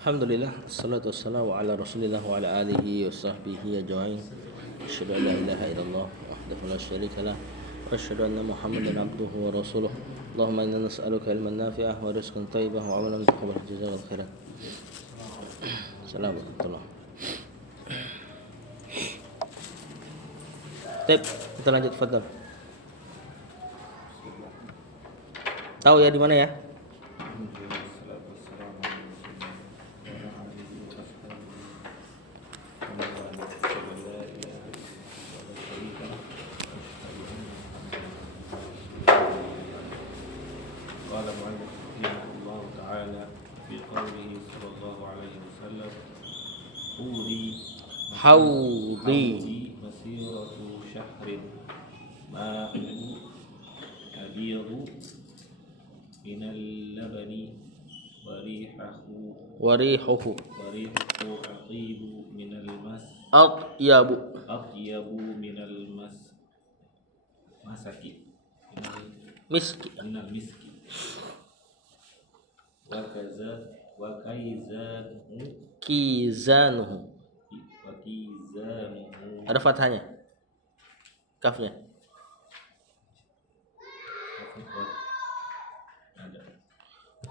Alhamdulillah, assalatu wassalamu ala rasulillah wa ala alihi wa sahbihi ajma'in. Asyhadu an la ilaha illallah wahdahu la syarika lah wa asyhadu anna Muhammadan abduhu wa rasuluh. Allahumma inna nas'aluka ilman nafi'ah wa rizqan thayyibah wa amalan mutaqabbalan jazakallahu khairan. Assalamualaikum. Baik, kita lanjut, fadhal. Tahu ya di mana ya? Haudi masiratu syahrin ma'u abiyahu minal labani warihuhu aqibu minal atyabu minal masaki miski minal miski wa kizanuhu ada fathahnya, kafnya.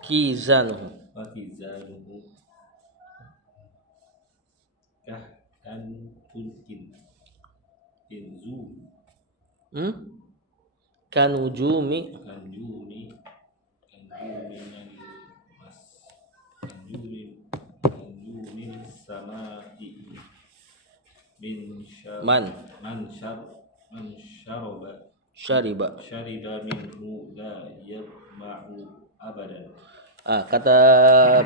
Kizanuhu kan kunkin inzu kanujumi kanjumi samai man syariba minhu la yatma'u abadan. Kata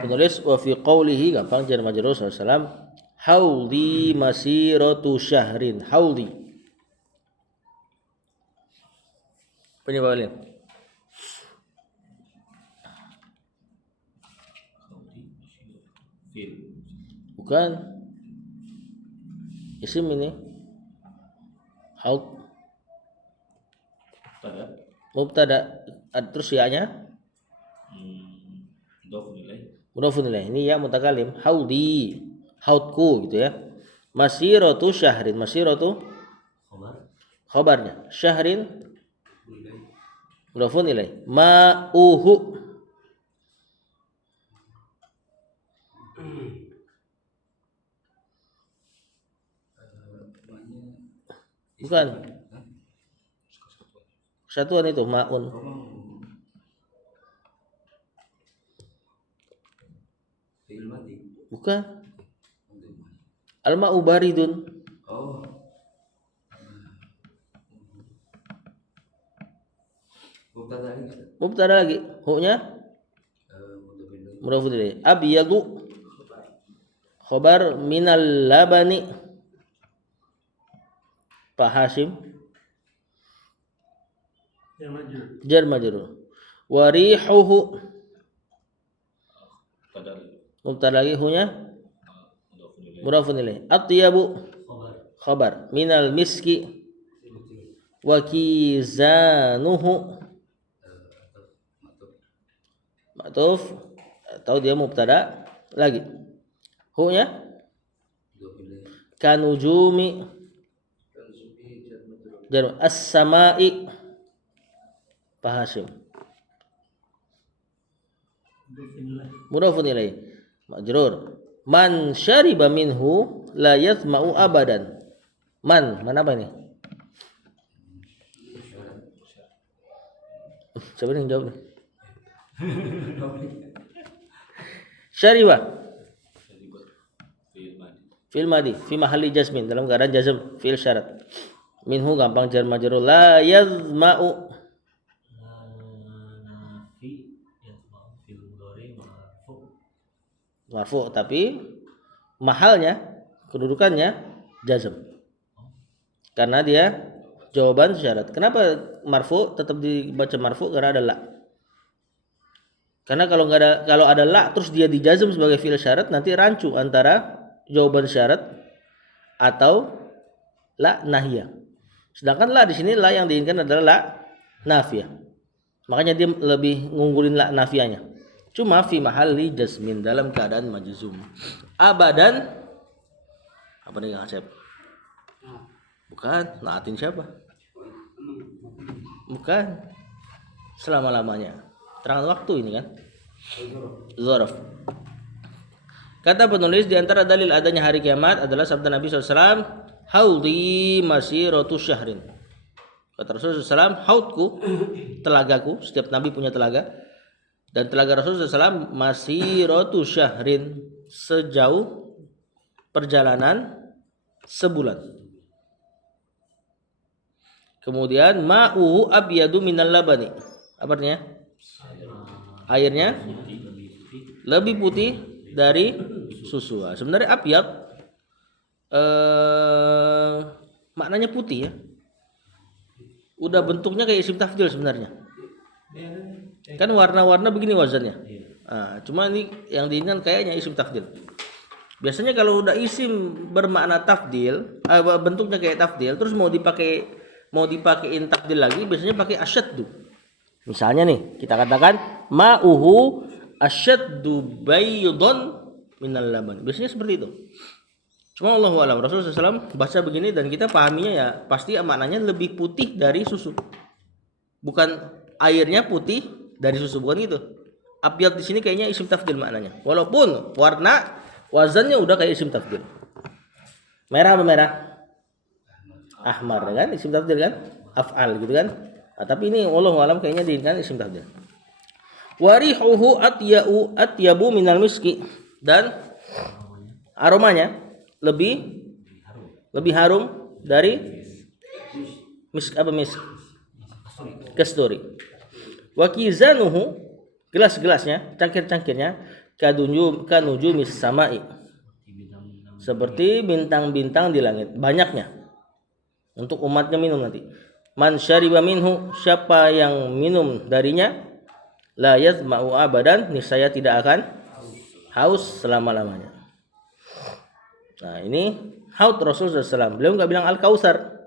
penulis wa fi qawlihi, gampang jar majrur sallallahu haudi masiratu syahrin. Haudi penyebabnya bukan isim ini. Haud mubtada terus ya-nya mudhofun ilaih. Ini ya mutakalim. Haudi, haudku gitu ya. Masiratu syahrin, masiratu khabarnya, syahrin mudhofun ilaih. Ma'uhu bukan kesatuan itu ma'un. Bukan. Al-ma'u baridun. Mubtada lagi. Hu-nya mudhofun ilaih. Abyadu khabar minal labani. Pak Hashim jar majrur. Warihuhu mubtada lagi, hu-nya mudhofun ilaih. Atyabu khabar minal miski. Wa kizanuhu ma'tuf atau dia mubtada lagi. Hu-nya kanujumi jar as-samai Pak Hashim mudhofun ilaih majrur. Man syariba minhu la yatma'u abadan. Man, mana apa ini? Siapa yang jawab nih? Syariba fi'il madi fi mahalli jazmin, dalam keadaan jazm, fi'il syarat. Minhu gampang jar majrur. La yazma'u marfu, tapi mahalnya, kedudukannya jazm karena dia jawaban syarat. Kenapa marfu tetap dibaca marfu? Karena ada la. Karena kalau ada la terus dia dijazm sebagai fi'il syarat, nanti rancu antara jawaban syarat atau la nahiyah. Sedangkan la di sini la yang diinginkan adalah la nafiyah. Makanya dia lebih ngunggulin la nafiyahnya. Cuma fi mahalli jazmin, dalam keadaan majzum. Abadan apa nih Kang Asep? Bukan, naatin siapa? Bukan. Selama-lamanya. Terangan waktu ini kan? Dzaraf. Kata penulis, di antara dalil adanya hari kiamat adalah sabda Nabi SAW, haudi masiratu syahrin. Kata Rasulullah SAW, haudku, telagaku, setiap Nabi punya telaga. Dan telaga Rasulullah SAW masiratu syahrin, sejauh perjalanan sebulan. Kemudian ma'uhu abyadu minal labani. Apa artinya? Airnya lebih putih dari susu. Sebenarnya abyad maknanya putih ya. Udah bentuknya kayak isim tafdil sebenarnya. Kan warna-warna begini wazannya. Nah, cuma ini yang diinginkan kayaknya isim tafdil. Biasanya kalau udah isim bermakna tafdil, bentuknya kayak tafdil, terus mau dipakein tafdil lagi, biasanya pakai asyaddu. Misalnya nih, kita katakan ma'uhu asyaddu baydun minal laban. Biasanya seperti itu. Cuma Allahu a'lam, Rasulullah SAW baca begini dan kita pahaminya ya pasti maknanya lebih putih dari susu. Bukan airnya putih dari susu, bukan gitu. Abyad di sini kayaknya isim tafdil maknanya. Walaupun warna wazannya udah kayak isim tafdil. Merah apa merah? Ahmar kan, isim tafdil kan? Af'al gitu kan? Nah, tapi ini wallahu alam kayaknya diinginkan isim tafdil. Warihuhu atyabu minal miski, dan aromanya lebih harum dari misk kasturi. Wa kizanuhu, gelas-gelasnya, cangkir-cangkirnya kanujumis samai, seperti bintang-bintang di langit, banyaknya untuk umatnya minum nanti. Man syariba minhu, siapa yang minum darinya, la yazma'u abadan, niscaya tidak akan haus selama-lamanya. Nah, ini haud Rasulullah SAW. Beliau nggak bilang al-kausar.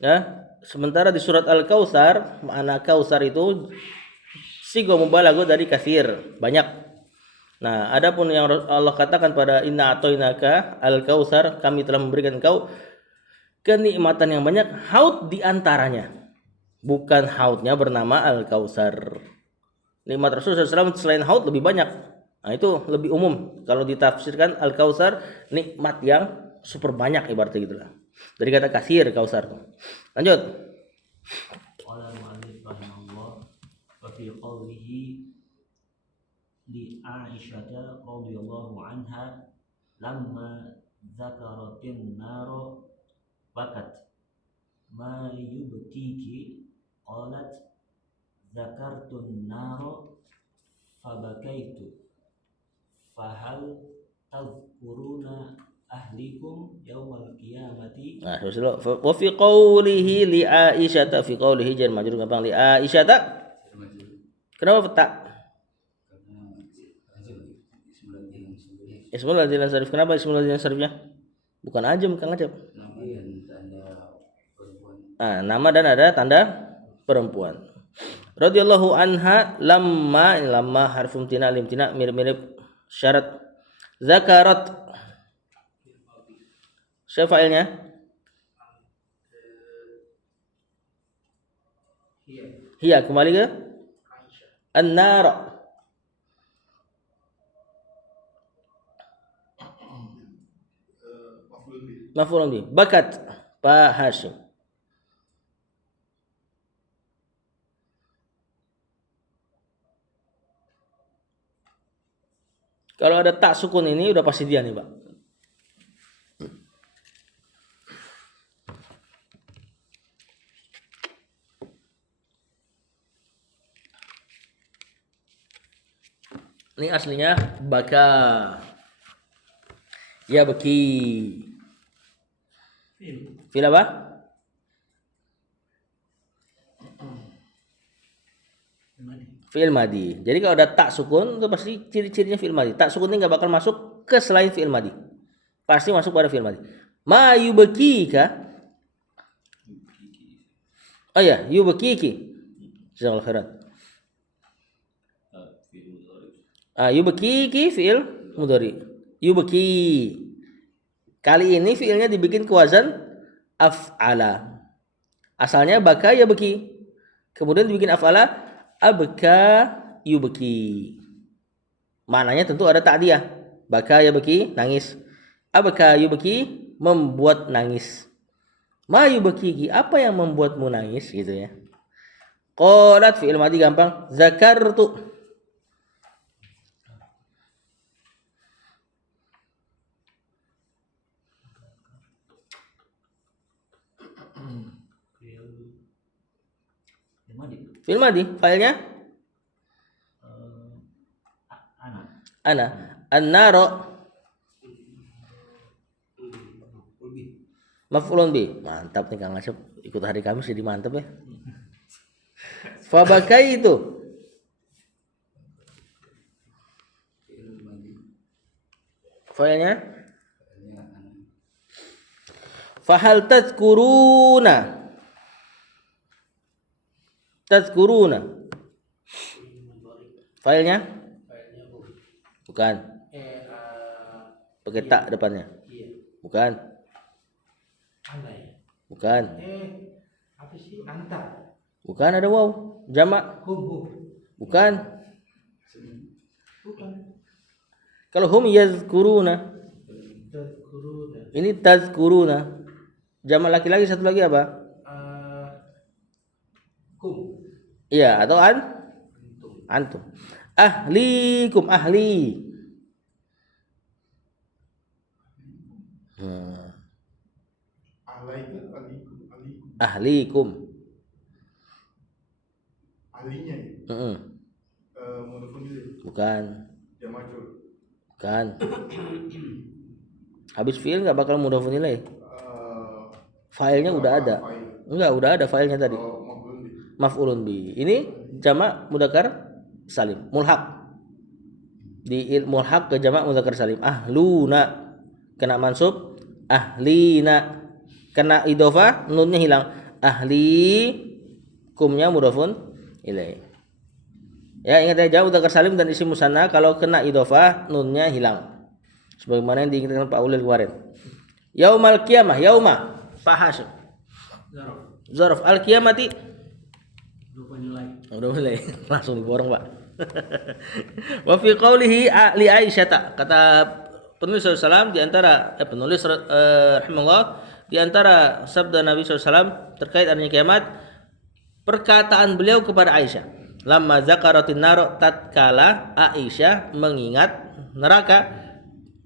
Ya, sementara di surat al-kausar, makna kausar itu sigo mubalaghah dari katsir, banyak. Nah, adapun yang Allah katakan pada inna atoinaka al-kausar, kami telah memberikan engkau kenikmatan yang banyak, haud di antaranya. Bukan haudnya bernama al-kausar. Nikmat Rasulullah SAW selain haud lebih banyak. Nah, itu lebih umum. Kalau ditafsirkan al-kausar, nikmat yang super banyak ibaratnya gitulah. Dari kata katsir, kausar. Lanjut. Qala al-mu'allif rahimahullah wa fi qawlihi li Aisyah radhiyallahu anha lamma zakaratin naro bakat ma yubkiki qalat zakartun naro fabakaitu fahal tadhkuruna ahlikum yaumal qiyamati. Nah, terus dulu. Wa fi qawlihi li Aisyah, fi qawlihi jar majrur gampang li Aisyah. Kenapa tak? Ismul ladzi sarif. Kenapa ismul ladzi sarifnya? Bukan ajam, Kang Acep. Nama dan ada tanda perempuan. Radhiyallahu anha, lamma harfum tina limtina, mirip-mirip syarat. Zakarat, siapa failnya? Hiya, kembali ke an-nar. Maf'ulun bih. Bakat Pak Hashim. Kalau ada tak sukun ini udah pasti dia nih, Pak. Ini aslinya baka. Ya baki. Fil apa? Fi'il madi. Jadi kalau ada tak sukun itu pasti ciri-cirinya fi'il madi. Tak sukun ini nggak bakal masuk ke selain fi'il madi. Pasti masuk pada fi'il madi. Ma yubkika. Oh ya, yubkiki. Jazakallahu khairan. Yubki ki fi'il mudhari. Yubki. Kali ini fi'ilnya dibikin ke wazan af'ala. Asalnya baka yabki. Kemudian dibikin af'ala abka yubki. Maknanya tentu ada ta'diyah. Baka yabki nangis. Abka yubki membuat nangis. Ma yubki, apa yang membuatmu nangis gitu ya. Qalat fi'il madhi gampang. Zakartu. Fi'il madhi, filenya ana. An-naro maf'ulun bi. Mantap nih Kang Asep, ikut hari Kamis jadi mantap ya. Fabakai itu filenya fahal tadhkuruna. Tadhkuruna filenya bukan, pakai tak depannya, bukan, bukan, apa sih anta? bukan, ada waw jamak, bukan. Kalau hum yazkuruna, ini tazkuruna. Jamak laki-laki satu lagi apa? Iya, atau antum. Ahlikum, ahli. Ahlikum. Ahlinya Bukan. Jamacul. Bukan. Habis fiil nggak bakal mudhafun ilaih. Filenya udah ada. Enggak, udah ada filenya tadi. Maf'ulun bi. Ini jamak mudzakkar salim, mulhaq. Di mulhaq ke jamak mudzakkar salim. Ahluna kena mansub, ahlina kena idhofah, nunnya hilang. Ahli kumnya mudhafun ilaih. Ya, ingat ya, jamak mudzakkar salim dan isim musanna kalau kena idhofah nunnya hilang. Sebagaimana yang diingatkan Pak Ulil kemarin. Yaumal qiyamah, yauma fahas. Zarf al-qiyamati. Udah mulai. Langsung diborong, Pak. Wa fi qaulihi li Aisyah, kata penulis SAW di antara penulis rahimahullah, di antara sabda Nabi SAW terkait adanya kiamat, perkataan beliau kepada Aisyah, lamma zakaratin nar, tatkala Aisyah mengingat neraka,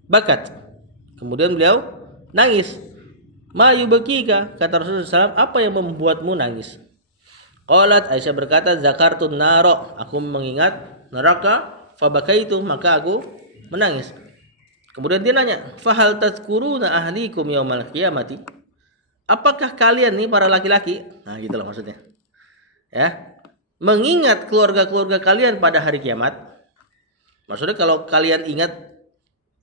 bakat, kemudian beliau nangis. Ma yubkika, kata Rasulullah SAW, apa yang membuatmu nangis? Qalat, Aisyah berkata, zakartun naro, aku mengingat neraka, fabakaitu, maka aku menangis. Kemudian dia nanya, fahal tadhkuruna ahlikum yaumal qiyamati, apakah kalian nih para laki-laki, nah gitu loh maksudnya ya, mengingat keluarga-keluarga kalian pada hari kiamat. Maksudnya kalau kalian ingat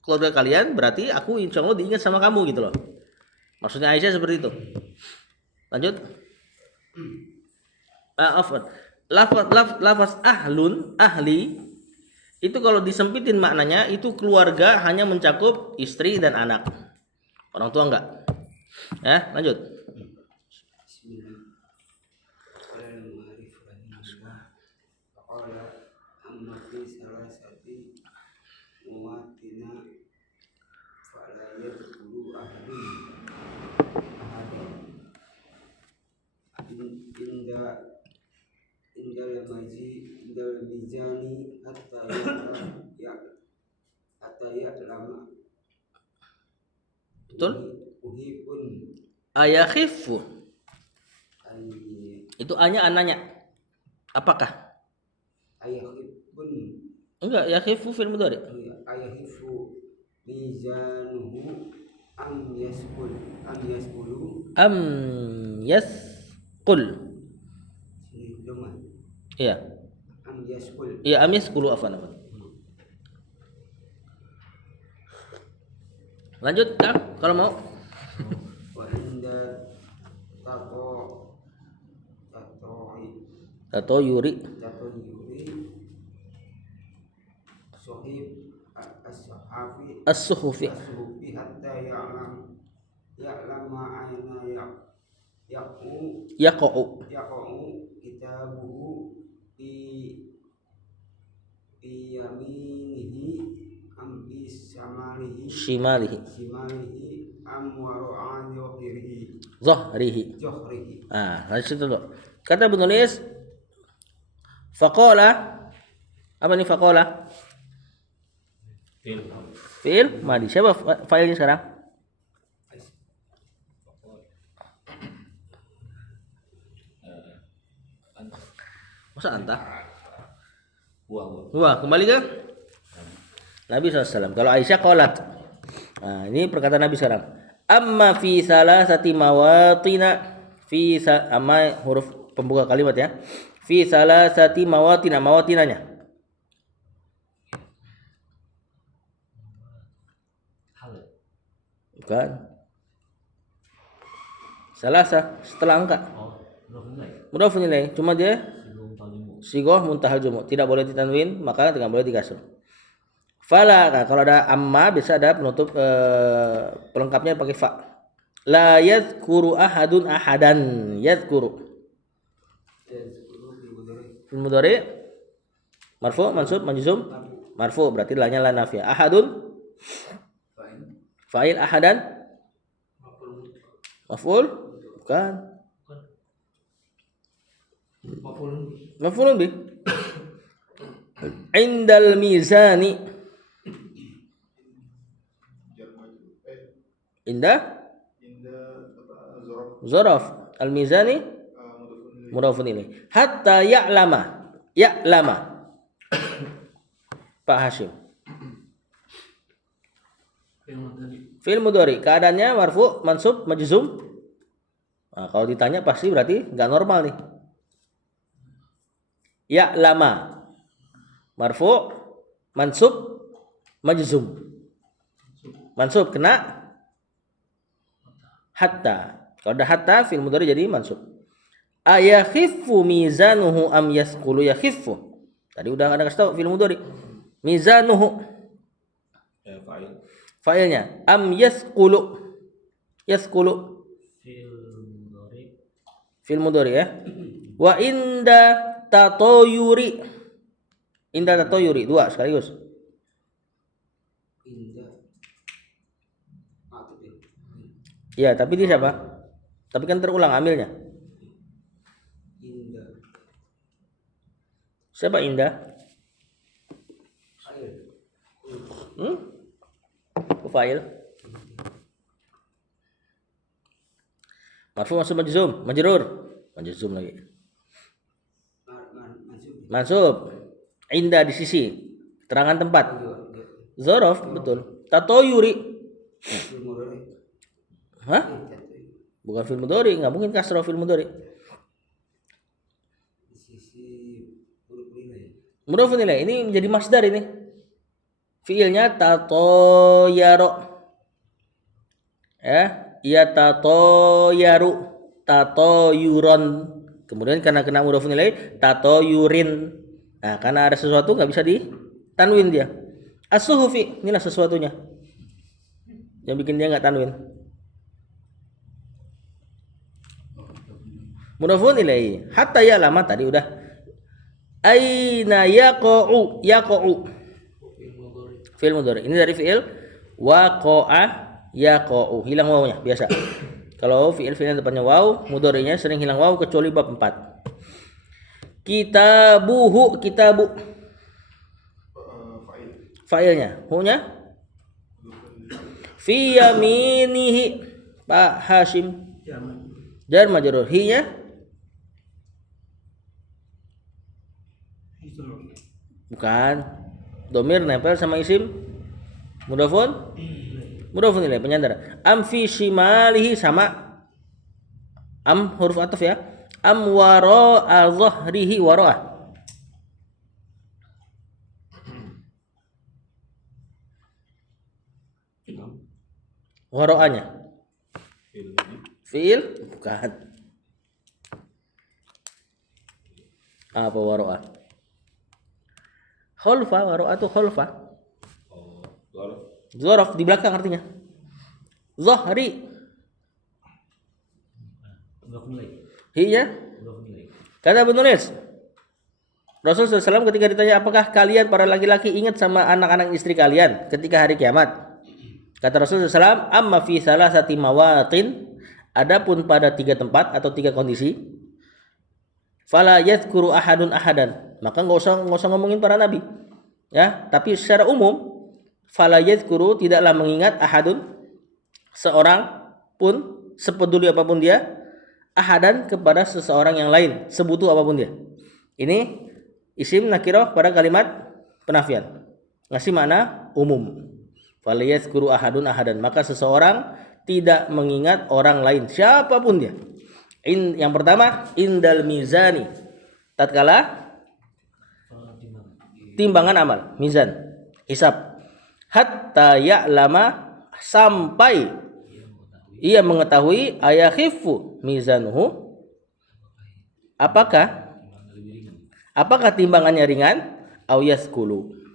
keluarga kalian, berarti aku insya Allah diingat sama kamu gitu loh. Maksudnya Aisyah seperti itu. Lanjut. Lafaz ahlun, ahli, itu kalau disempitin maknanya itu keluarga hanya mencakup istri dan anak, orang tua enggak. Ya, lanjut. Indal mizani hatta lama. Betul? Uhibun Ayakhifu. Itu hanya ananya. Apakah? ayakhibun. Enggak, yakhifu fil mudhari. Ayakhifu mizanuhu am yaskulu Am yasqul. Iya. Am yaskul. Iya, am yasqulu afan. Lanjut, Kang, kalau mau. Wa inda Tato yuri. sohi as-suhufi. as-suhufi hatta ya'lama aina Yaqa'u. kitabuhu bi yaminihi am bi Shimalihi. am wara'a Zahrihi. johrihi. Dari situ dulu. Kata penulis faqala. Apa nih faqala? Fi'il madi. Siapa fa'ilnya sekarang? Masa anta? Wah, kembali ke Nabi SAW. Kalau Aisyah qalat. Nah, ini perkataan Nabi sekarang. Amma fi salasati mawatina amma huruf pembuka kalimat ya. Fi salasati mawatinanya. Bukan. Salasa setelah angka. Mudhaf ilaih. Cuma dia sigoh muntahal jumu. Tidak boleh ditanwin, maka tidak boleh dikasr. Fala, nah, kalau ada amma bisa ada penutup pelengkapnya pakai fa. La yadhkuru ahadun ahadan. Yadhkuru. Fil mudhari marfu, mansub, majzum. Marfu berarti lanya la nafiyah. Ahadun fa'il, ahadan maf'ul bukan. Maf'ulun bi. Indal mizani. Inda zaraf al mizani mudhafun ilaih. Hatta ya'lama Pak Hashim. Fi'il mudhari keadaannya marfu, mansub, majzum. Nah, kalau ditanya pasti berarti enggak normal nih. Ya'lama marfu, mansub, majzum. Mansub kena hatta. Kalau ada hatta fi'il mudhari jadi mansub. Ayakhiffu mizanuhu am yasqulu yakhiffu. Tadi udah ada kasih tahu fi'il mudhari. Mizanuhu fa'ilnya am yasqulu. Fi'il mudhari ya. Wa inda tatoyuri. Dua sekaligus. Ya, tapi dia siapa? Tapi kan terulang amilnya. Siapa Indah? Fa'il. Marfu, mansub, majzum, majrur. Majzum lagi. Mansub. Indah di sisi. Keterangan tempat. Zorof, betul. Tatoyuri. Hah? Bukan fi'il mudhari, enggak mungkin kasrah fi'il mudhari. Mudhafun ilaih ini menjadi masdar ini. Fi'ilnya tatoyaro. Ya tatoyaru, tatoyuron. Kemudian karena kena mudhafun ilaih tatoyurin. Nah, karena ada sesuatu enggak bisa ditanwin dia. As-suhufi, inilah sesuatunya. Yang bikin dia enggak tanwin. Mudhafun ilaih. Hatta ya lama tadi udah. Aina yaqa'u. Fi'il mudhari. Ini dari fi'il waqa'a yaqa'u. Hilang wawunya biasa. Kalau fi'il depannya waw, mudharinya sering hilang waw kecuali bab 4. Kitabu. Fa'ilnya, hu-nya fi yaminihi. Pak Hashim. Jar majrur. Hi-nya bukan. Domir nempel sama isim mudhafun ilaih penyandar. Am fi shimalihi sama am huruf ataf ya. Am wara'a dhahrihi wara'a. Wara'anya fi'il bukan. Apa wara'a? Khalfa, wara'atu khalfa. Dzaraf di belakang artinya. Zahri. Mudhof ilaih. Hiya. Mudhof ilaih. Kata penulis, Rasulullah SAW ketika ditanya apakah kalian para laki-laki ingat sama anak-anak istri kalian ketika hari kiamat? Kata Rasulullah SAW, amma fi salasati mawatin, adapun pada 3 tempat atau 3 kondisi, fala yadhkuru ahadun ahadan, maka nggak usah ngomongin para nabi, ya. Tapi secara umum, fala yadhkuru, tidaklah mengingat ahadun, seorang pun, sepeduli apapun dia, ahadan kepada seseorang yang lain, sebutuh apapun dia. Ini isim nakirah pada kalimat penafian, ngasih makna umum. Fala yadhkuru ahadun ahadan, maka seseorang tidak mengingat orang lain siapapun dia. Yang pertama, indal mizani, tatkala timbangan amal, mizan, hisab. Hatta ya'lama, sampai ia mengetahui, ayakhifu mizanuhu, apakah timbangannya ringan, au yaskulu,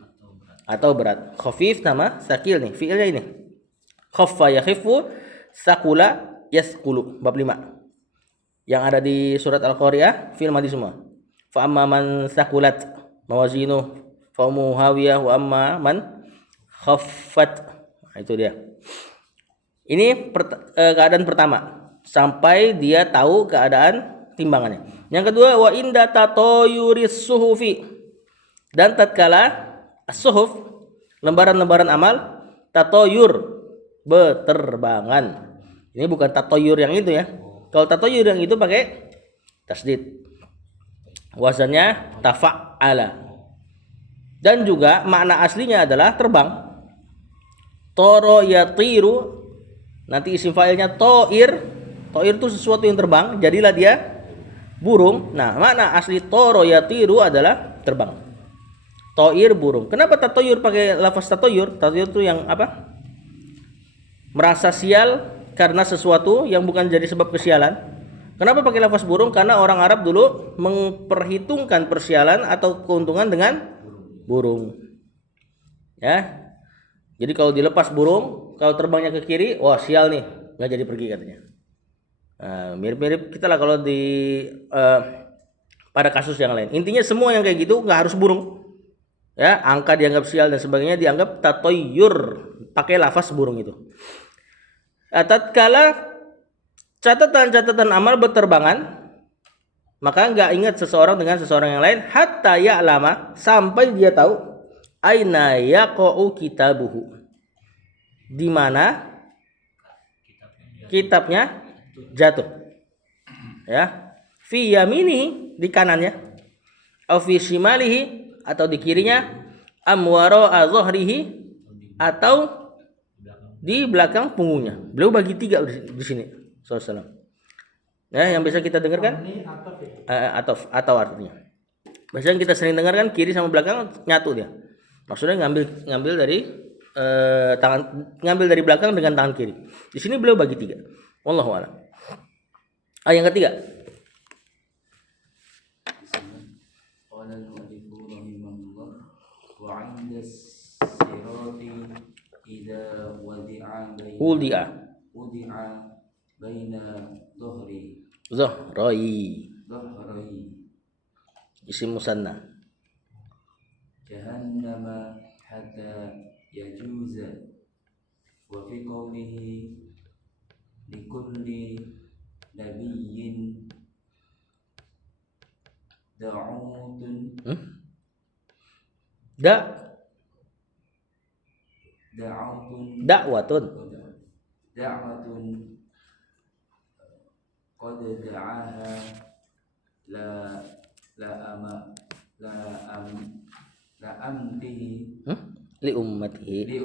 atau berat. Khafif nama sakil nih, fi'ilnya ini. Khaffa yakhifu, sakula yaskulu, bab 5. Yang ada di surat Al-Qari'ah, fi'il madhi semua. Fa amma man sakulat mawazinuh fa ummuhu hawiyah wa amma man khaffat. Nah, itu dia. Ini keadaan pertama, sampai dia tahu keadaan timbangannya. Yang kedua, wa inda tatoyuris suhufi, dan tatkala as-suhuf, lembaran-lembaran amal, tatoyur, beterbangan. Ini bukan tatoyur yang itu ya. Kalau tatoyur yang itu pakai tasdid, wazannya tafa'ala. Dan juga makna aslinya adalah terbang. Toro yatiru, nanti isim fa'ilnya to'ir. To'ir itu sesuatu yang terbang, jadilah dia burung. Nah, makna asli toro yatiru adalah terbang. To'ir, burung. Kenapa tatoyur pakai lafaz tatoyur? Tatoyur itu yang apa? Merasa sial karena sesuatu yang bukan jadi sebab kesialan. Kenapa pakai lafaz burung? Karena orang Arab dulu memperhitungkan persialan atau keuntungan dengan burung. Ya. Jadi kalau dilepas burung, kalau terbangnya ke kiri, wah sial nih, nggak jadi pergi katanya. Mirip-mirip kita lah kalau di pada kasus yang lain. Intinya semua yang kayak gitu nggak harus burung. Ya, angka dianggap sial dan sebagainya dianggap tatoyur, pakai lafaz burung itu. Tatkala catatan-catatan amal berterbangan, maka nggak ingat seseorang dengan seseorang yang lain, hatta ya'lama, sampai dia tahu, aina yaqa'u kitabuhu, di mana kitabnya jatuh. Ya, fi yamini, di kanannya, au fi shimalihi, atau di kirinya, amwara azhrihi, atau di belakang punggungnya. Beliau bagi 3 di sini, sallallahu. Ya, yang bisa kita dengarkan atau artinya. Biasanya kita sering dengarkan kiri sama belakang nyatu dia. Maksudnya ngambil dari ngambil dari belakang dengan tangan kiri. Di sini beliau bagi 3. Wallahu a'lam. Yang ketiga. Wudi'a baina dhuhri Zuhrai, isim musanna. jahannama hatta yajuza, wa fi qawlihi likulli nabiyyin da'utun Da'watun qad da'aha la amtihi li ummatihi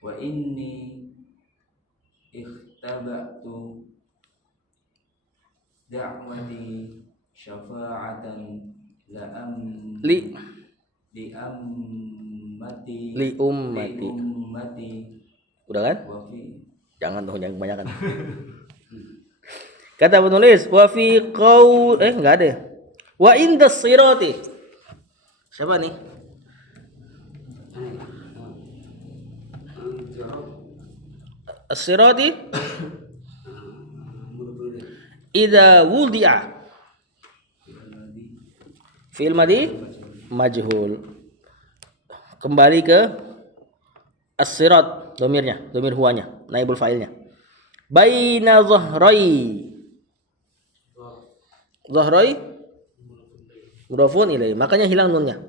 wa inni ikhtaba'tu da'wati syafa'atan li ummati. Udah kan? Jangan kebanyakan. Kata penulis, wa fi qaul enggak ada. Wa indas sirati. Siapa nih? as-sirati idza wudi'a. Fi'il madhi majhul. Kembali ke as-sirat, domirnya, domir huwanya, naibul fa'ilnya. Baina dhahrai. Dhahrai mudhafun ilaih, makanya hilang nunnya.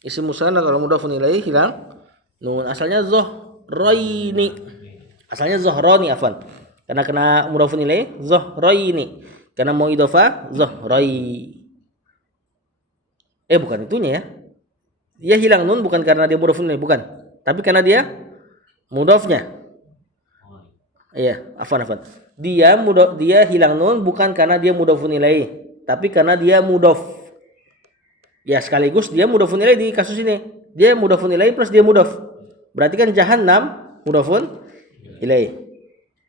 Isim musanna kalau mudhafun ilaih hilang nun. Asalnya dhahraini. Asalnya zahrani afan. Karena kena mudhafun ilaih zahraini. Karena mau idhofah zahrai. Bukan itunya ya. Dia hilang nun bukan karena dia mudhafun ilaih, bukan. Tapi karena dia mudhafnya. Iya, afan. Dia hilang nun bukan karena dia mudhafun ilaih, tapi karena dia mudhaf. Ya sekaligus dia mudhafun ilaih di kasus ini. Dia mudhafun ilaih plus dia mudhaf. Berarti kan jahannam mudhafun ilaih.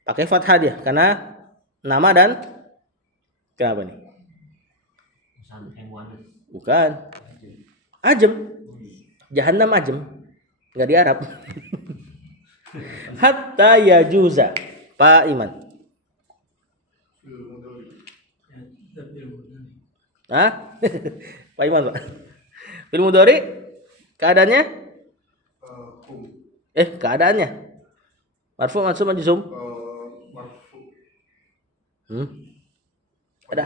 Pakai fathah dia karena nama dan kenapa nih? Bukan. Ajem. Jahannam ajem. Enggak di Arab. Hatta yajuza. Pak Iman. Hah? Pak Iman, Pak. Fil mudhari keadaannya? Keadaannya. Marfu, mansub, majzum. Marfu. Ada.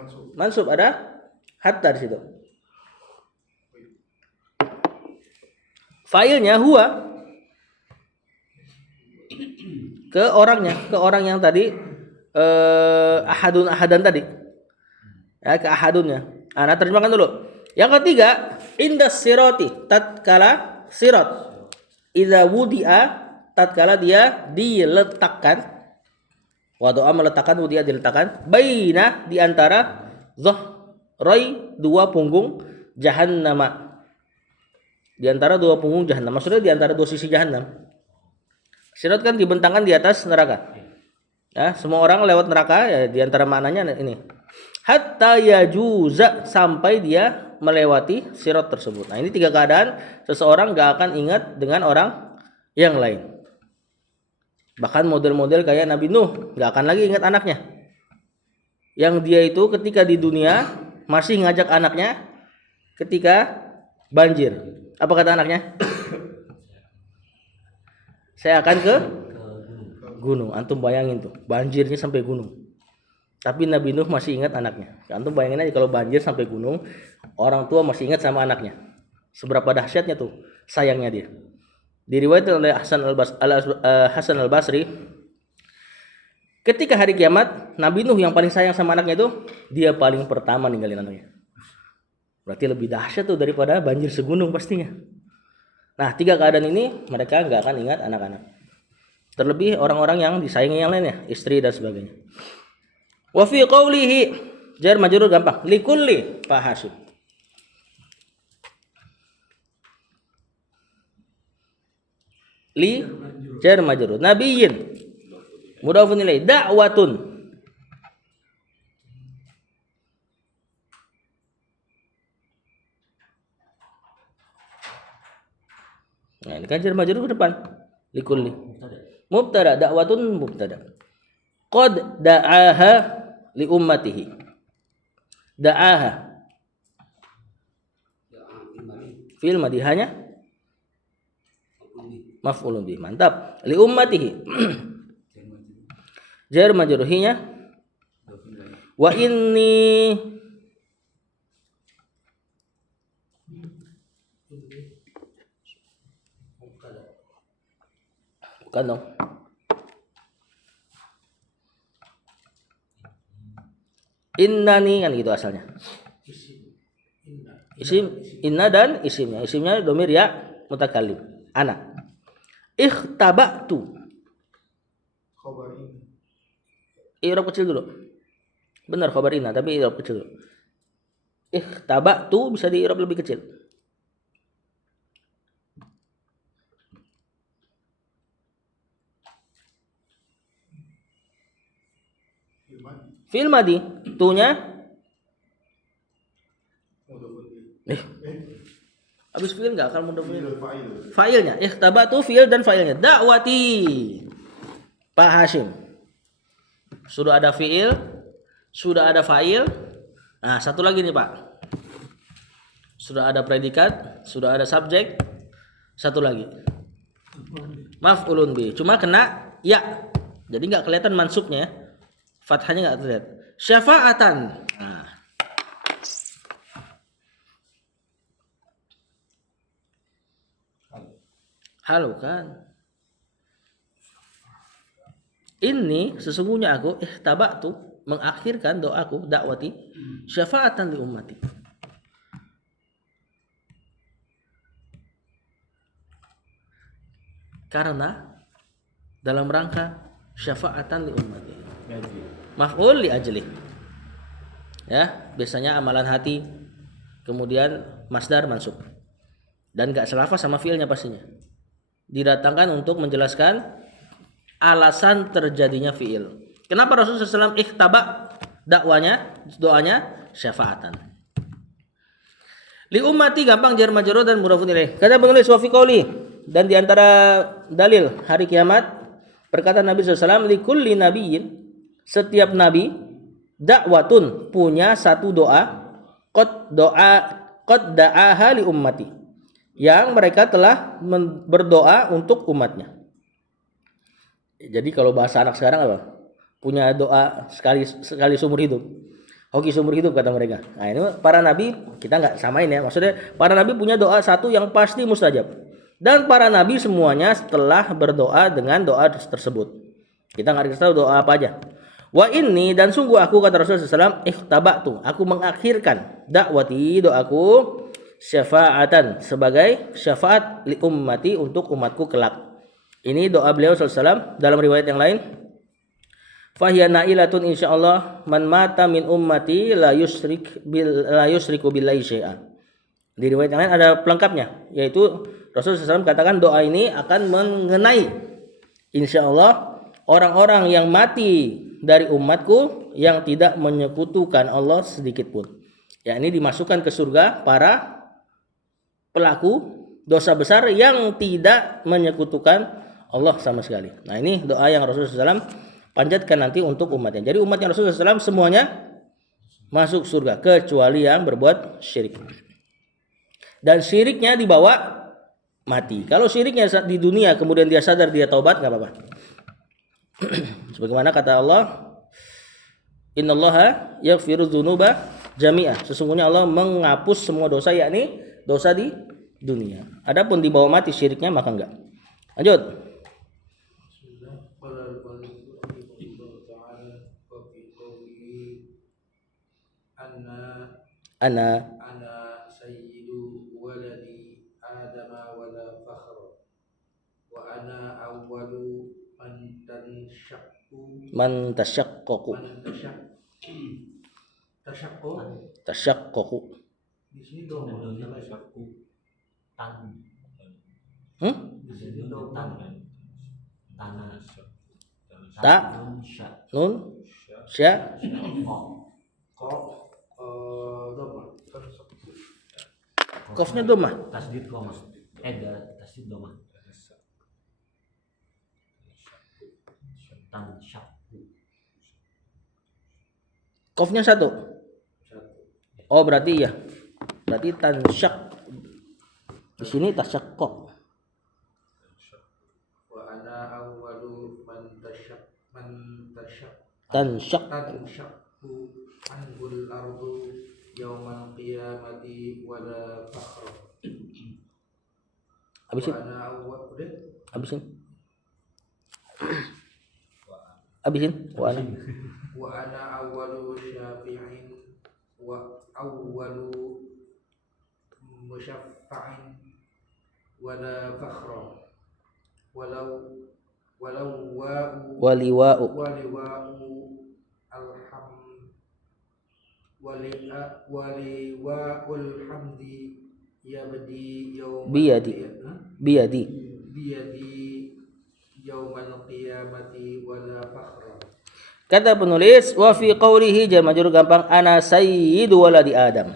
Mansub. Mansub ada hatta di situ. Failnya huwa. Ke orang yang tadi ahadan tadi. Ya, ke ahadunnya. Nah, terjemahkan dulu. Yang ketiga, indas sirati, tatkala sirat. Idza wudi'a, tatkala dia diletakkan. Wadu'a meletakkan, wudi'a diletakkan. Baina, di antara dhahrai, dua punggung jahannama. Di antara dua punggung jahannam. Maksudnya di antara dua sisi jahannam. Sirat kan dibentangkan di atas neraka. Ya, semua orang lewat neraka, ya di antara maknanya ini. Hatta yajuza, sampai dia melewati sirat tersebut. Nah, ini tiga keadaan seseorang gak akan ingat dengan orang yang lain. Bahkan model-model kayak Nabi Nuh gak akan lagi ingat anaknya. Yang dia itu ketika di dunia masih ngajak anaknya ketika banjir. Apa kata anaknya? Saya akan ke gunung. Antum bayangin tuh, banjirnya sampai gunung. Tapi Nabi Nuh masih ingat anaknya. Antum bayangin aja kalau banjir sampai gunung, orang tua masih ingat sama anaknya. Seberapa dahsyatnya tuh sayangnya dia. Diriwayatkan oleh Hasan al-Basri, ketika hari kiamat, Nabi Nuh yang paling sayang sama anaknya itu, dia paling pertama ninggalin anaknya. Berarti lebih dahsyat tuh daripada banjir segunung pastinya. Nah, tiga keadaan ini mereka nggak akan ingat anak-anak. Terlebih orang-orang yang disayangi yang lainnya, istri dan sebagainya. Wa fi qawlihi, jar majrur gampang. Likulli, Pak Hasyim. Li jar majrur. Nabiyyin. Mudhafun ilaih. Da'watun. Nah, ini kan jar majrur ke depan. Likulli. Mubtada, da'watun mubtada. Qad da'aha li ummatihi. Da'aha. Fi'il madhi hanya maf'ulun bih. Mantap. Li ummatihi. Jar majruhinya wa inni bukan dong. Innani kan gitu asalnya. Isim inna dan isimnya. Isimnya domir ya mutakallim. Ana. Ikhtabatu. Khabar ini. I'rab kecil dulu. Benar khabar inna tapi i'rab kecil dulu. Ikhtabatu bisa di i'rab lebih kecil. Fi'il madhi, tunya habis fi'il enggak akan mudhaf ilaih. Fa'ilnya, ikhtabatu fi'il dan fa'ilnya. Da'wati. Pak Hashim. Sudah ada fiil, sudah ada fa'il. Nah, satu lagi nih, Pak. Sudah ada predikat, sudah ada subjek. Satu lagi. Maf'ulun bi. Cuma kena ya. Jadi enggak kelihatan mansubnya ya. Fathahnya enggak terlihat. Syafa'atan. Nah. Halo kan. Ini sesungguhnya aku ihtaba'tu mengakhirkan doaku dakwati syafa'atan li ummati. Karena dalam rangka syafa'atan li ummati. Maf'ul li ajli. Ya, biasanya amalan hati kemudian masdar mansub. Dan enggak selafaz sama fiilnya pastinya. Didatangkan untuk menjelaskan alasan terjadinya fiil. Kenapa Rasulullah SAW ikhtaba doanya syafa'atan. Li ummati gampang jar majrur dan mudhafun ilaih. Kata penulis wa fi qauli dan di antara dalil hari kiamat perkataan Nabi SAW li kulli nabiyyin setiap nabi dakwatun punya satu doa qad da'aha li ummati yang mereka telah berdoa untuk umatnya. Jadi kalau bahasa anak sekarang apa? Punya doa sekali seumur hidup. Hoki seumur hidup kata mereka. Nah ini para nabi kita nggak samain ya. Maksudnya para nabi punya doa satu yang pasti mustajab. Dan para nabi semuanya telah berdoa dengan doa tersebut. Kita nggak tahu doa apa aja. Wa inni dan sungguh aku kata Rasulullah SAW ikhtaba'tu. Aku mengakhirkan dakwati doaku syafa'atan sebagai syafaat li ummati untuk umatku kelak. Ini doa beliau SAW dalam riwayat yang lain. Fahiya na'ilatun insyaallah man mata min ummati la yusyriku billahi syai'a. Di riwayat yang lain ada pelengkapnya, yaitu Rasulullah SAW katakan doa ini akan mengenai insyaallah orang-orang yang mati dari umatku yang tidak menyekutukan Allah sedikit pun. Ya, ini dimasukkan ke surga para pelaku dosa besar yang tidak menyekutukan Allah sama sekali. Nah ini doa yang Rasulullah SAW panjatkan nanti untuk umatnya. Jadi umatnya Rasulullah SAW semuanya masuk surga kecuali yang berbuat syirik. Dan syiriknya dibawa mati. Kalau syiriknya di dunia kemudian dia sadar dia taubat nggak apa-apa. Sebagaimana kata Allah, Innallaha yaghfiru dzunuba jami'ah. Sesungguhnya Allah menghapus semua dosa yakni dosa di dunia. Adapun dibawa mati syiriknya maka enggak. Lanjut. Ana sayyidu waladi adama wala fakhra wa ana awwalu man tasyaqqaqu tasyaqqaqu. Di sini dong Tan. di sini dong Tanah. Ta nun sya qafnya dhammah. Tasdid koma. Tasdid doma. Tan syakku. Qafnya satu. Oh berarti ya. Berarti tansyak. Di sini tasyaqqaq. wa ana awwalu man Tansyak. tansyaqqu anhul ardu yaumal qiyamati wala fakhra. Habisin. Wa ana awwal udah Habisin. Habisin. Wa ana awwalu syafi'in wa awwalu musyaffa'in wala fakhra walau waliwa'u waliwa'ul hamdi yabdi biyadi yaumal qiyamati wala fakhra. Kata penulis wa fi qawlihi jar majrur gampang ana sayyidu waladi Adam.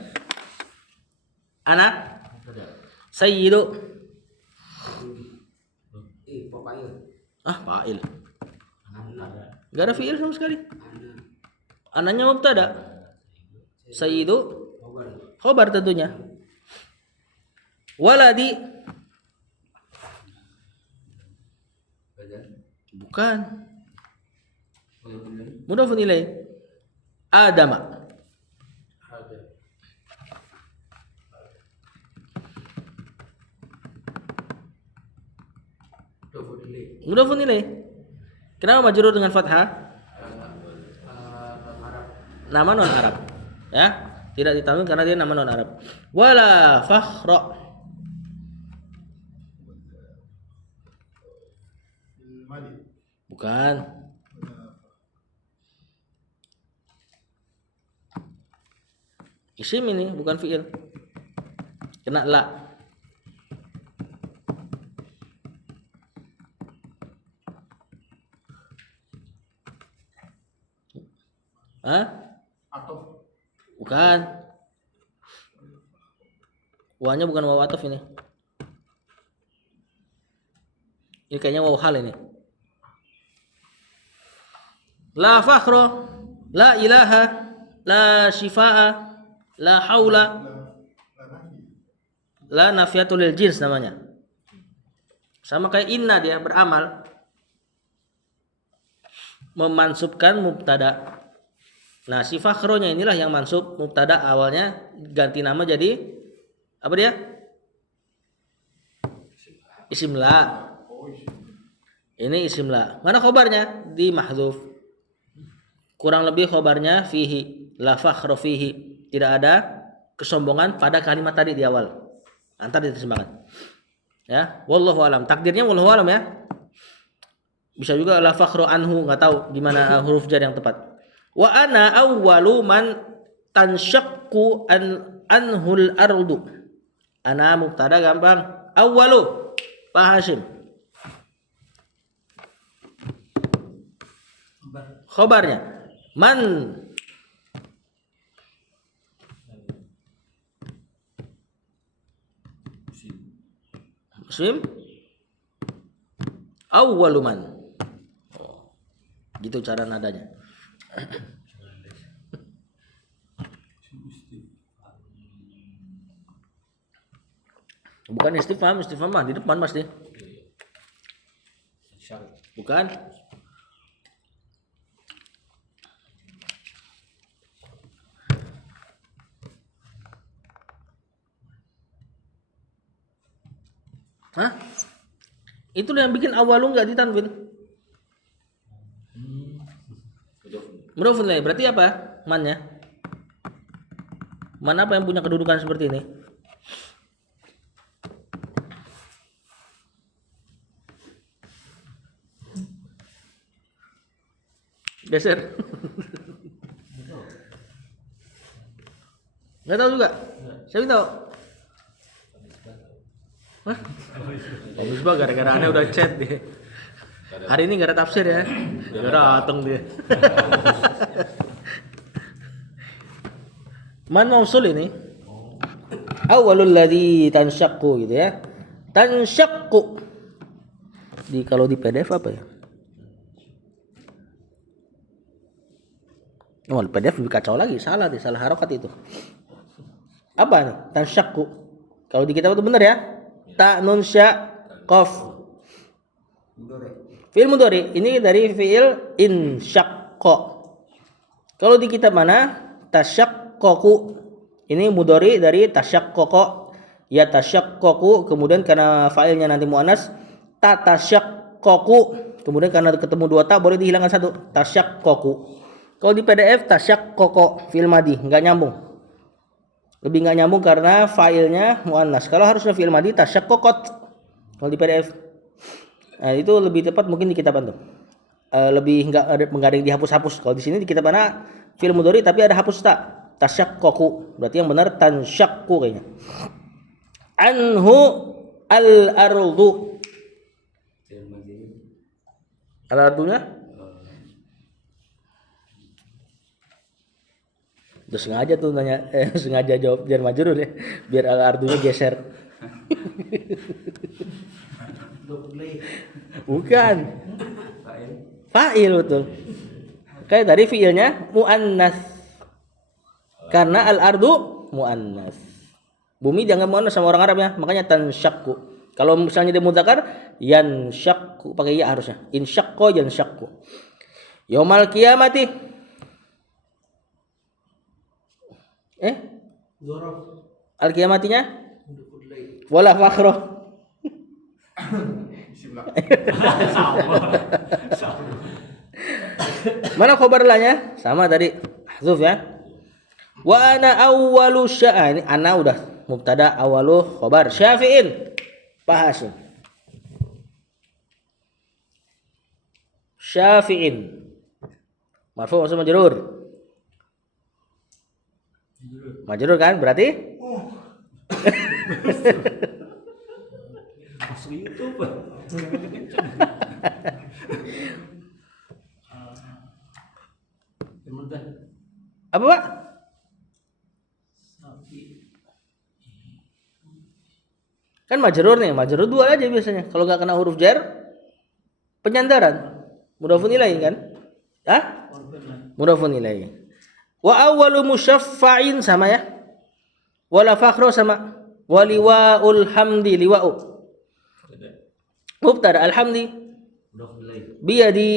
Ana sayyidu fa'il. Gak ada fiil sama sekali. Ananya mubtada. Sayyidu khobar tentunya. Waladi bukan. Mudhafun ilaih. Adama. Ada. Mudhafun ilaih. Kenapa majrur dengan fathah? Nama non Arab. Ya, tidak ditanwin karena dia nama non Arab. Wala fakhra. Bukan. Isim ini bukan fiil. Kena la. Hah? Bukan. Wawanya bukan waw atof ini. Ini kayaknya waw hal ini. La fakhra, la ilaha, la shifaa, la haula, la nafiatul lil jins namanya. Sama kayak inna dia beramal. Memansubkan mubtada. Nah, si fakhronya inilah yang mansub mubtada awalnya ganti nama jadi apa dia? Isim la. Ini isim la. Mana khobarnya? Di mahdzuf. Kurang lebih khobarnya fihi, la fakhro fihi. Tidak ada kesombongan pada kalimat tadi di awal. Antar diterjemahkan. Ya, wallahu alam. Takdirnya wallahu alam ya. Bisa juga la fakhro anhu, enggak tahu gimana huruf jar yang tepat. Wa ana awwalu man tanshaqqu anhul ardu. Ana mubtada gampang. Awwalu Pak Hashim. Khobarnya man Muslim awwalu man. Gitu cara nadanya. Bukan istifham mah di depan pasti. Bukan. Hah? Itu yang bikin awalun nggak ditanwin. Mudhafun ilaih. Berarti apa? Mannya? Man apa yang punya kedudukan seperti ini? Geser. Nggak tahu juga. Siapa tahu? Hah? Oh, Misbah gara-gara aneh udah chat dia. Hari ini gak ada tafsir ya. Gak dateng dia. Man mausul ini. Awalul ladzi tansyaqqu gitu ya. Tansyaqqu. Kalau di PDF apa ya? Oh, di PDF lebih kacau lagi, salah harokat itu. Apa nih? Tansyaqqu. Kalau di kitab itu benar ya? Ta nun sya qaf. Fi'il mudhari ini dari fi'il insyaqqa. Kalau di kitab mana? Tasyaqqaqu. Ini mudhari dari tasyaqqaqa. Ya tasyaqqaqu, kemudian karena fa'ilnya nanti muannas tatasyaqqaqu. Kemudian karena ketemu dua ta boleh dihilangkan satu. Tasyaqqaqu. Kalau di PDF tasyaqqaqa fi'il madi, enggak nyambung. Lebih enggak nyambung karena fa'ilnya muannas. Kalau harusnya fi'il madi tasyaqqaqat. Kalau di PDF. Nah, itu lebih tepat mungkin di kitab antum. Lebih enggak ada yang dihapus-hapus. Kalau di sini di kitab mana fi'il mudhari tapi ada hapus ta. Tasyaqqaqu. Berarti yang benar tansyaqqu kayaknya. Anhu al-ardu. Al-ardunya? Udah sengaja tuh nanya, sengaja jawab jar majrur ya, biar al-ardunya geser. Bukan. Fa'il betul. Kayak tadi fiilnya muannas. Karena al-ardu muannas. Bumi dianggap muannas sama orang Arab ya, makanya tansyaqqu. Kalau misalnya dia mudzakar, yansyaqqu pakai ya harusnya. Insyaqqa yansyaqqu. Yaumal qiyamati. Zorof. Al-qiyamatinya Mudukul lail. wala fakhro. Sama. Mana khobar lahnya? Sama tadi. Mahdzuf ya. Wa ana awwalu ini ana udah mubtada awalu khobar Syafi'in. Pak Hasyim. Syafi'in. Marfu' maksud majrur. Majrur kan berarti? Masuk YouTube. Kemudian Apa Pak? Kan majrur nih, majrur dua aja biasanya. Kalau nggak kena huruf jar, penyandaran. Mudhafun ilaih kan? Hah? Mudhafun ilaih. Wa awwalu musyaffa'in sama ya. Wala fakhru sama. Waliwaul hamdi liwa'u. Mubtada alhamdi mudhaf ilaih. biyadi.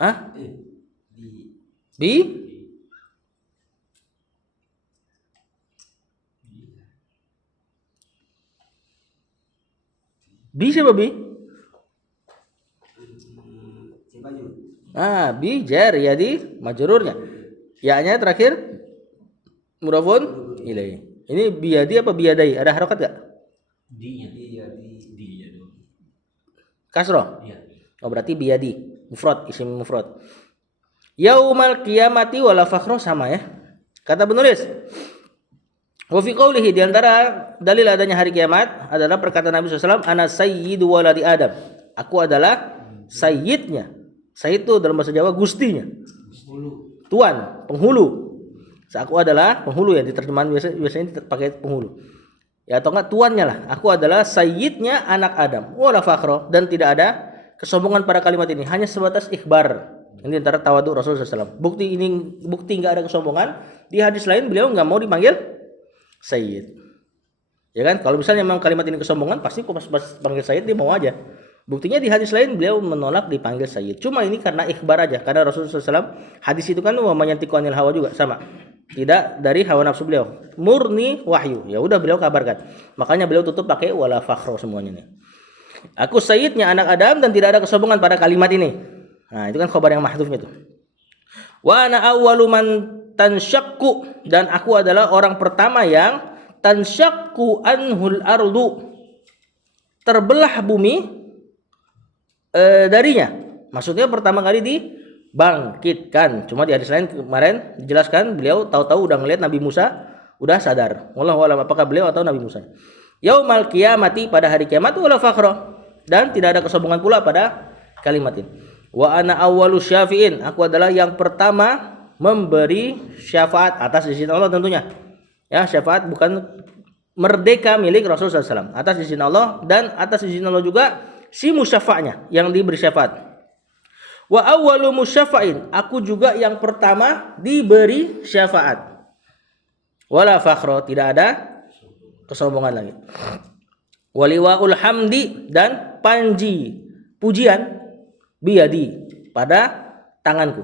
Hah? Bi? Bi siapa bi? Bi jar yadi majrurnya. Ya-nya terakhir mudhafun ilaih. Ini biyadi apa biyadai? Ada harokat enggak? Di-nya. Di-nya dong. Kasroh. Iya. Oh berarti biyadi. Mufrad, isim mufrad. Yaumal qiyamati wala fakhru sama ya. Kata penulis. Wa fi qoulihi di antara dalil adanya hari kiamat adalah perkataan Nabi SAW, ana sayyidu waladi Adam. Aku adalah sayyidnya. Sayyid itu dalam bahasa Jawa gustinya. Tuan, penghulu. Aku adalah penghulu ya, di terjemahan biasanya pakai penghulu. Ya atau enggak tuannya lah. Aku adalah sayyidnya anak Adam. Wala fakhru dan tidak ada kesombongan pada kalimat ini, hanya sebatas ikhbar. Ini antara tawadhu Rasulullah SAW. Bukti enggak ada kesombongan. Di hadis lain beliau enggak mau dipanggil Sayyid. Ya kan? Kalau misalnya memang kalimat ini kesombongan, pasti pas panggil Sayyid dia mau aja. Buktinya di hadis lain beliau menolak dipanggil Sayyid. Cuma ini karena ikhbar aja. Karena Rasulullah SAW hadis itu kan menyantiku anil hawa juga sama. Tidak dari hawa nafsu beliau. Murni wahyu. Ya udah beliau kabarkan. Makanya beliau tutup pakai wala fakhru semuanya nih. Aku sayyidnya anak Adam dan tidak ada kesombongan pada kalimat ini. Nah, itu kan khabar yang mahdhufnya itu. Wa ana awwalu man tansyaqqu dan aku adalah orang pertama yang tansyaqqu anhul ardu. Terbelah bumi darinya. Maksudnya pertama kali dibangkitkan. Cuma di hadis lain kemarin dijelaskan beliau tahu-tahu udah ngelihat Nabi Musa udah sadar. Wallahu a'lam apakah beliau atau Nabi Musa. Yaumal qiyamati pada hari kiamat wala fakhra dan tidak ada kesombongan pula pada kalimat ini. Wa ana awwalu syafi'in, aku adalah yang pertama memberi syafaat atas izin Allah tentunya. Ya, syafaat bukan merdeka milik Rasulullah SAW. Atas izin Allah dan atas izin Allah juga si musyafa'nya yang diberi syafaat. Wa awwalu musyafa'in, aku juga yang pertama diberi syafaat. Wala fakhra, tidak ada kesombongan lagi. Waliwaul hamdi dan panji pujian biyadi pada tanganku.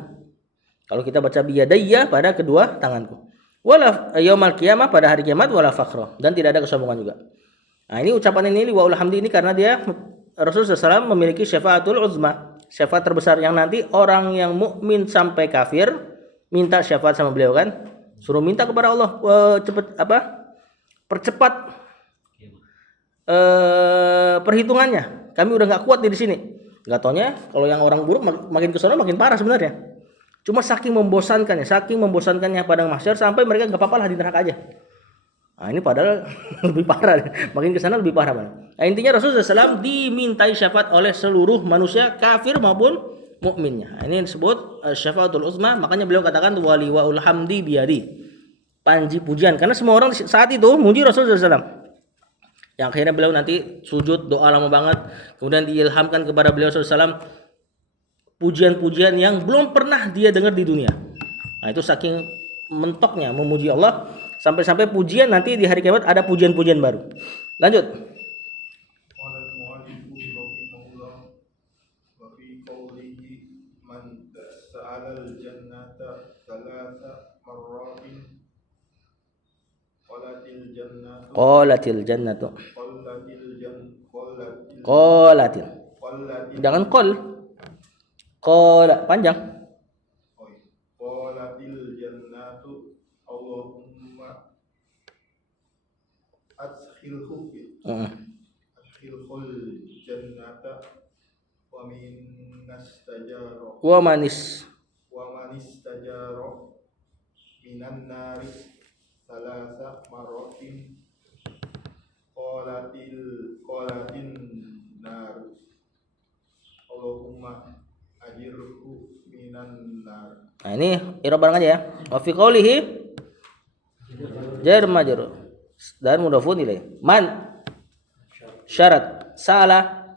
Kalau kita baca biyadayya pada kedua tanganku. Wala yaumal qiyamah pada hari kiamat wala fakhra dan tidak ada kesombongan juga. Nah, ini ucapan ini liwaul hamdi ini karena dia Rasulullah SAW memiliki syafaatul uzma, syafaat terbesar yang nanti orang yang mukmin sampai kafir minta syafaat sama beliau kan. Suruh minta kepada Allah percepat perhitungannya. Kami udah nggak kuat di sini. Nggak taunya kalau yang orang buruk makin kesana makin parah sebenarnya. Cuma saking membosankannya padang mahsyar sampai mereka nggak apa-apa lah di neraka aja. Nah ini padahal lebih parah, makin kesana lebih parah. Nah, intinya Rasulullah SAW dimintai syafaat oleh seluruh manusia kafir maupun mukminnya. Nah, ini disebut syafaatul uzma. Makanya beliau katakan waliwaul hamdi biyadi, panji pujian. Karena semua orang saat itu muji Rasulullah SAW. Yang akhirnya beliau nanti sujud doa lama banget, kemudian diilhamkan kepada beliau SAW pujian-pujian yang belum pernah dia dengar di dunia. Nah, itu saking mentoknya memuji Allah, sampai-sampai pujian nanti di hari kiamat ada pujian-pujian baru. Lanjut. قال المؤلف رحمه الله وفي قوله من سأل الجنة ثلاث مرات Qolatil jannatu. قالت Qolatil. Jangan qol. Qola panjang. qalatil jannatu Allahumma adkhilhu adkhilhul jannata wa Wa manis istajara minan nari salasa marotin qalatin nar Allahumma ajirhu minan nar. Nah, ini i'rab bareng aja ya. Wa fi qoulihi jar majrur dan mudhafun ilaih. Man syarat sa'ala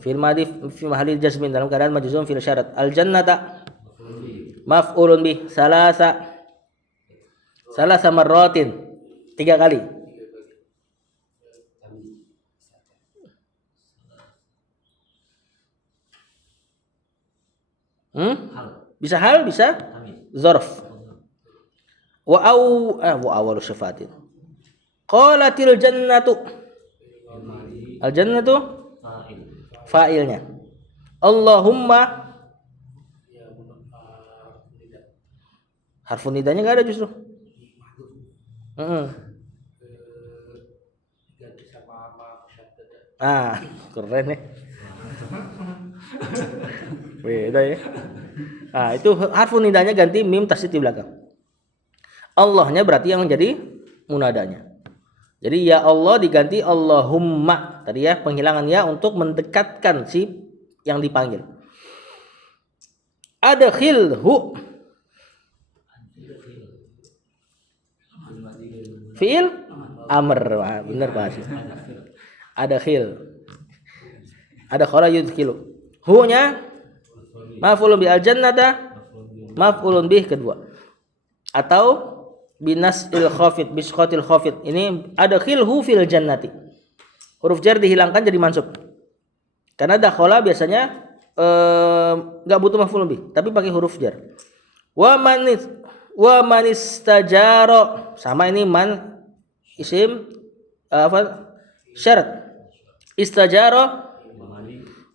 fil madi fi mahalli jazmin dalam keadaan majzum fil syarat. Al jannata maf'ulun bih salasa marratin 3 kali. Bisa hal, bisa zarf. Wa awalu syifatin. Qalatil jannatu. Al jannatu fa'ilnya. Allahumma harfun nidanya enggak ada justru. Keren nih. Beda ya. Itu harfun nidanya ganti mim tasydid di belakang. Allahnya berarti yang menjadi munadanya. Jadi ya Allah diganti Allahumma. Tadi ya penghilangan ya untuk mendekatkan si yang dipanggil. Adkhilhu. Fi'il amr. Benar Pak Hasim. Adkhil. Adkhala yudkhilu. Hu-nya maf'ulun bi al-jannata maf'ulun bih kedua. Atau binasil khafid bisqatil khafid. Ini adkhilhu fil jannati. Huruf jar dihilangkan jadi mansub. Karena dakhala biasanya enggak butuh maf'ulun bih, tapi pakai huruf jar. Wa manis tajaro sama ini man isim syarat. Istajaro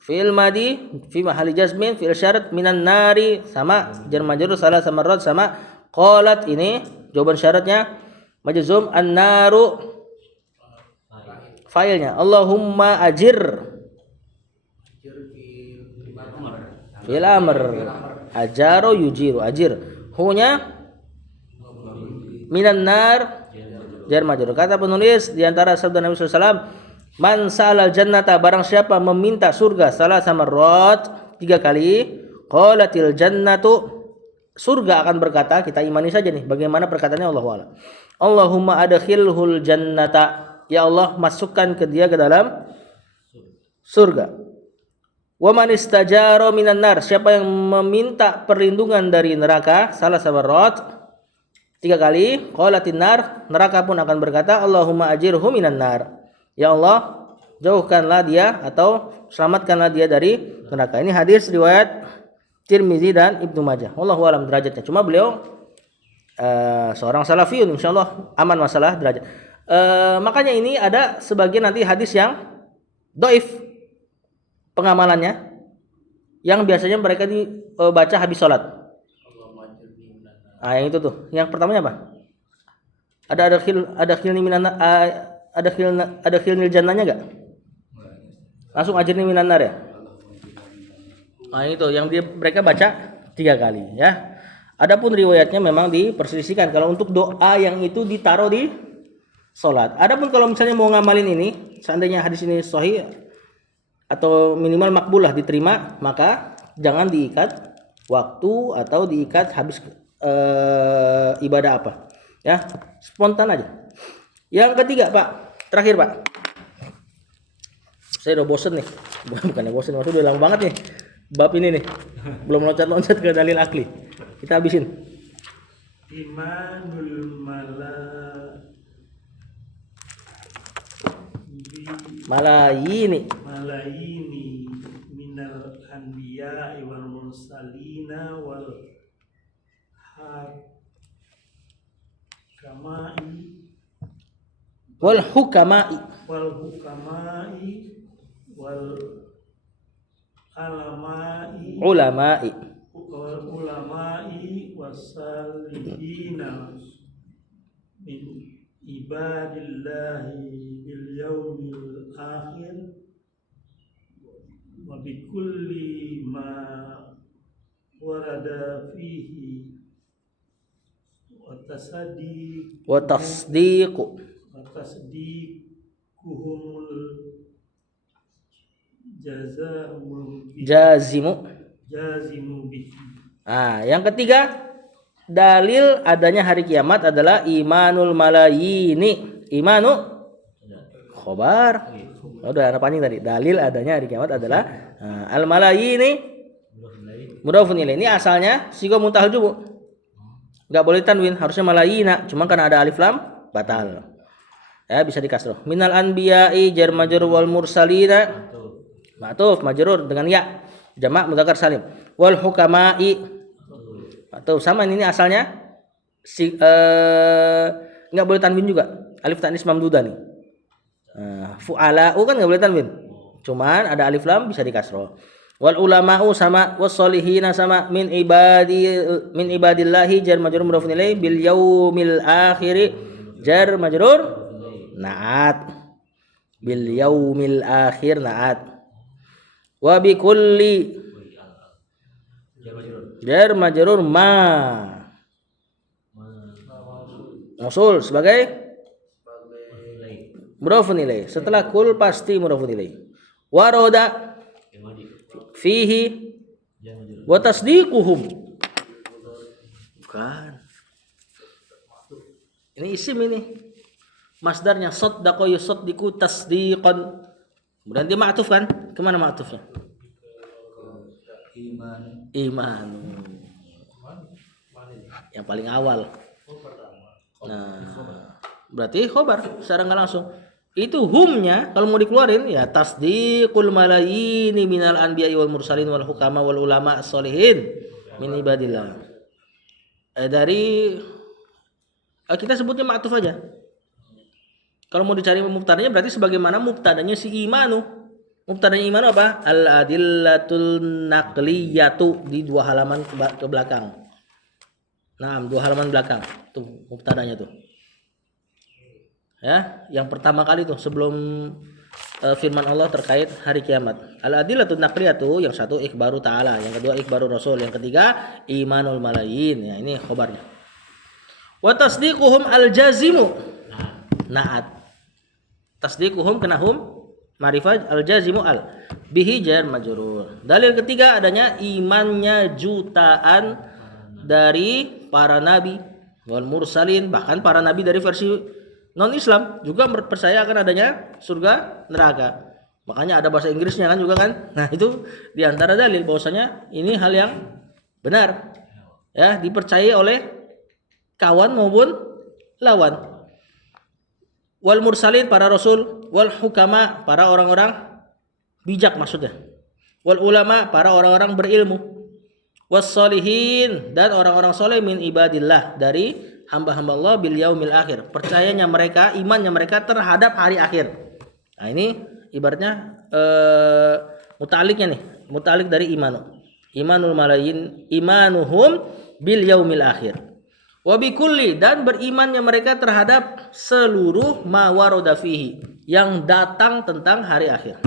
fi'il madi fi mahalli jazmin fi'il syarat minan nari sama jar majrur salah sama rad sama qalat ini jawaban syaratnya majzum an-naru fa'ilnya Allahumma ajir fi'il amr ajaro yujiru ajir hu-nya minan nar jar majrur. Kata penulis di antara sabda Nabi SAW, man sa'alal jannata barang siapa meminta surga salah sama rot 3 kali qalatil jannatu surga akan berkata, kita imani saja nih bagaimana perkataannya Allahu a'lam. Allahumma adkhilhul jannata, ya Allah masukkan ke dia ke dalam surga. Wa man istajara minan nar, siapa yang meminta perlindungan dari neraka salah sama rot 3 kali qalatin nar, neraka pun akan berkata Allahumma ajirhu minan nar, ya Allah jauhkanlah dia atau selamatkanlah dia dari neraka. Ini hadis riwayat Tirmizi dan Ibnu Majah. Wallahu a'lam derajatnya. Cuma beliau seorang salafiyun, insyaallah aman masalah derajat. Makanya ini ada sebagian nanti hadis yang dhaif pengamalannya, yang biasanya mereka dibaca habis sholat. Yang itu tuh. Yang pertamanya apa? Ada khilni minan ada khilnil jannahnya enggak? Langsung ajirni minan nar ya? Itu yang mereka baca 3 kali ya. Adapun riwayatnya memang diperselisihkan kalau untuk doa yang itu ditaruh di salat. Adapun kalau misalnya mau ngamalin ini, seandainya hadis ini sahih atau minimal makbulah diterima, maka jangan diikat waktu atau diikat habis ibadah apa. Ya, spontan aja. Yang ketiga, Pak. Terakhir, Pak. Saya udah bosen nih. Bukannya bosen, maksudnya udah lama banget nih bab ini nih. Belum loncat-loncat ke dalil akli. Kita habisin. Imanul Malayini malayini minal anbiya wal mursalina wal hakamai wal hukama'i wal hukamai wal ulama'i wal ulamai wasalihina min ibadillahi bil yaumil akhir wa bi kulli ma warada fihi wa wa tasdiqu tasdiquhumul jazimu bihi. Yang ketiga dalil adanya hari kiamat adalah imanul malayini. Imanu khobar. Udah ada panjang tadi. Dalil adanya hari kiamat adalah al malayini mudhafun ilaih. Ini asalnya sigo muntahal jubu. Enggak boleh tanwin, harusnya malayina. Cuma karena ada alif lam batal. Ya bisa dikasroh. Minal anbiya'i jar majrur wal mursalina. Ma'tuf majrur dengan ya. Jamak mudzakkar salim. Wal hukama'i. Atau sama ini asalnya enggak boleh tanwin juga. Alif ta'nis mamdudah nih. Fu'ala'u kan enggak boleh tanwin. Cuman ada alif lam bisa dikasroh. Wal ulama'u sama was solihina sama min ibadillahi jar majrur mudhafun ilaih bil yaumil akhir jar majrur na'at bil yaumil akhir na'at wa bi kulli jar majrur ma mausul sebagai mudhafun ilaih. Setelah kul pasti mudhafun ilaih. Waroda fihi wa tasdiquhum. Bukan. Ini isim ini. Masdarnya saddaqa yusaddiqu tasdiqan. Kemudian dia ma'tuf kan? Kemana ma'tufnya? Iman. Yang paling awal. Nah, berarti khobar secara nggak langsung. Itu humnya kalau mau dikeluarin ya tasdiqul malayini minal anbiya'i wal mursalin wal hukama wal ulama as-solihin min ibadillah. Dari kita sebutnya ma'tuf aja. Kalau mau dicari mubtadanya berarti sebagaimana mubtadanya si imanu. Mubtadanya imanu apa? Al-adillatul naqliyatu di 2 halaman ke belakang. Nah, 2 halaman belakang. Tuh mubtadanya tuh. Ya, yang pertama kali tuh sebelum firman Allah terkait hari kiamat. Al-adillatul naqliyatu, yang satu ikhbaru ta'ala, yang kedua ikhbaru rasul, yang ketiga imanul malayin. Ya, ini khabarnya. Wa tasdiquhum al-jazimu. Na'at. Tasdiquhum kena hum ma'rifah al-jazimu al bihi jar majrur. Dalil ketiga adanya imannya jutaan dari para nabi wal mursalin, bahkan para nabi dari versi non-Islam juga percaya akan adanya surga neraka. Makanya ada bahasa Inggrisnya kan juga kan. Nah, itu diantara dalil bahwasanya ini hal yang benar. Ya, dipercayai oleh kawan maupun lawan. Wal mursalin para rasul, wal hukama para orang-orang bijak maksudnya. Wal ulama para orang-orang berilmu. Was solihin dan orang-orang soleh min ibadillah dari hamba-hamba Allah bil yaumil akhir. Percayanya mereka, imannya mereka terhadap hari akhir. Nah, ini ibaratnya muta'aliknya nih, muta'alik dari imanu. Imanul malayin, imanuhum bil yaumil akhir. Wa bi kulli dan berimannya mereka terhadap seluruh ma warada fihi yang datang tentang hari akhir.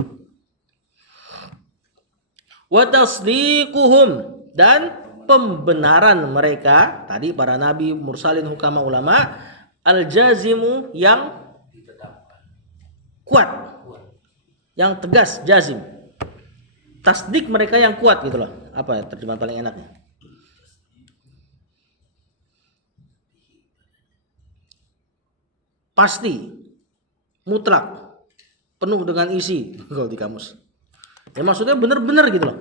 Wa tasdiquhum dan pembenaran mereka tadi para nabi, mursalin, hukama, ulama al-jazimu yang kuat, yang tegas, jazim. Tasdik mereka yang kuat gitu loh. Apa ya terjemahan paling enaknya? Pasti, mutlak, penuh dengan isi kalau di kamus. Ya maksudnya benar-benar gitu loh.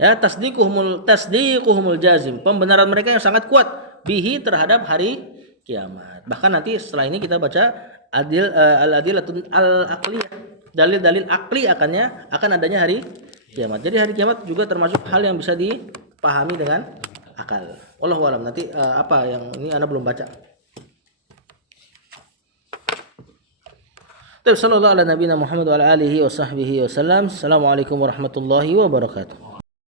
Ya, tasdiquhumul jazim, pembenaran mereka yang sangat kuat bihi terhadap hari kiamat. Bahkan nanti setelah ini kita baca al-adilatun al-aqliyah, dalil-dalil akli akan adanya hari kiamat. Jadi hari kiamat juga termasuk hal yang bisa dipahami dengan akal. Wallahu a'lam. Nanti apa yang ini Anda belum baca. Sallallahu ala nabiyina Muhammad wa ala alihi wa sahbihi wasallam. Assalamualaikum warahmatullahi wabarakatuh.